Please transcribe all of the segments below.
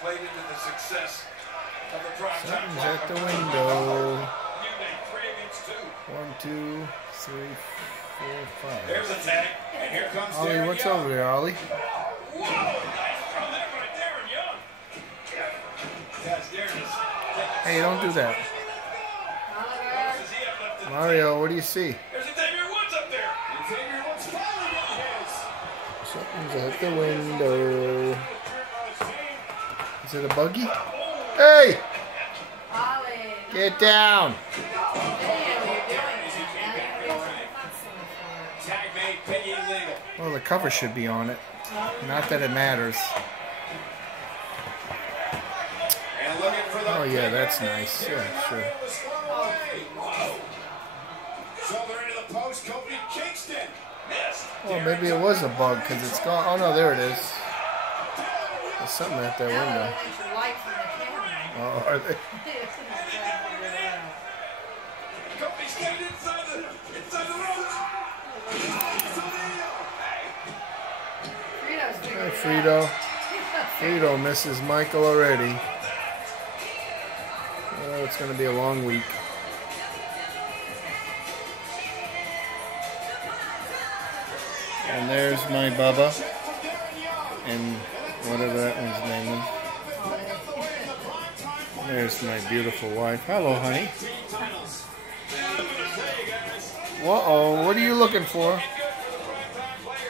played into the success of the prime time. Something's at the window. 1, 2, 3, 4, 5. There's a tag, and here comes Ollie, Darren what's Young. over there, Ollie? Whoa, nice throw there by Darren Young. Yes, Darren is. Hey, don't do that. Mario, what do you see? There's Xavier Woods up there. Xavier Woods finally got his. Something's at the window. Is it a buggy? Hey! Get down! Well, the cover should be on it. Not that it matters. Oh yeah, that's nice. Yeah, sure. Oh, maybe it was a bug because it's gone. Oh no, there it is. There's something at that window. Oh, are they? Hey, Frito. Frito misses Michael already. Oh, it's going to be a long week. And there's my Bubba. And whatever that one's name is. There's my beautiful wife. Hello, honey. Uh-oh, what are you looking for?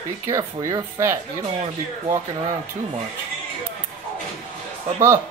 Be careful, you're fat. You don't want to be walking around too much. Bubba.